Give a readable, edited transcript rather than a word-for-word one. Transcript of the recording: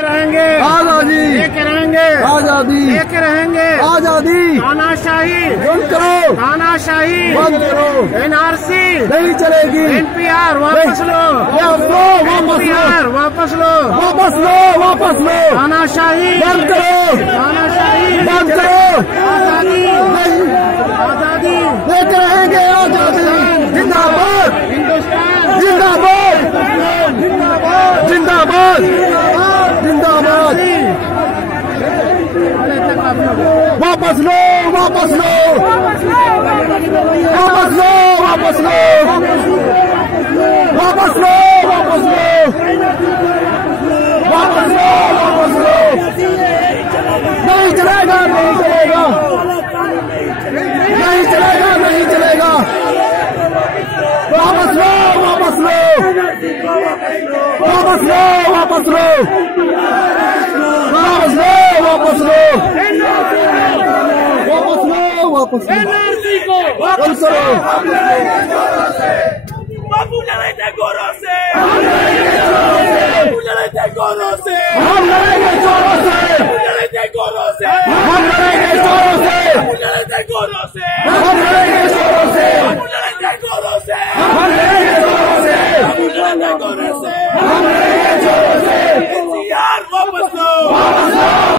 रहेंगे आजादी, लेके रहेंगे आजादी, लेके रहेंगे आजादी। तानाशाही बंद करो, तानाशाही बंद करो। एनआरसी नहीं चलेगी। एनपीआर वापस लो, वापस लो, एनपीआर वापस लो, वापस लो, वापस लो। तानाशाही बंद करो, तानाशाही बंद करो। आजादी नहीं, आजादी लेके रहेंगे आजादी। जिंदाबाद, हिंदुस्तान जिंदाबाद, जिंदाबाद जिंदाबाद, जिंदाबाद। वापस लो, वापस लो, वापस लो, वापस लो, वापस लो, वापस लो, वापस लो, वापस लो, वापस लो। नहीं चलेगा, नहीं चलेगा, नहीं चलेगा, नहीं चलेगा। वापस लो, वापस लो, वापस लो, वापस लो, वापस लो, वापस लो, वापस लो, वापस लो। एनआरसी को बंद करो। बाबू लड़ाई गोरों से, बाबू लड़ाई गोरों से, हम लड़ेंगे चोरों से, बाबू लड़ाई गोरों से, हम लड़ेंगे चोरों से, बाबू लड़ाई गोरों से। हम लड़ेंगे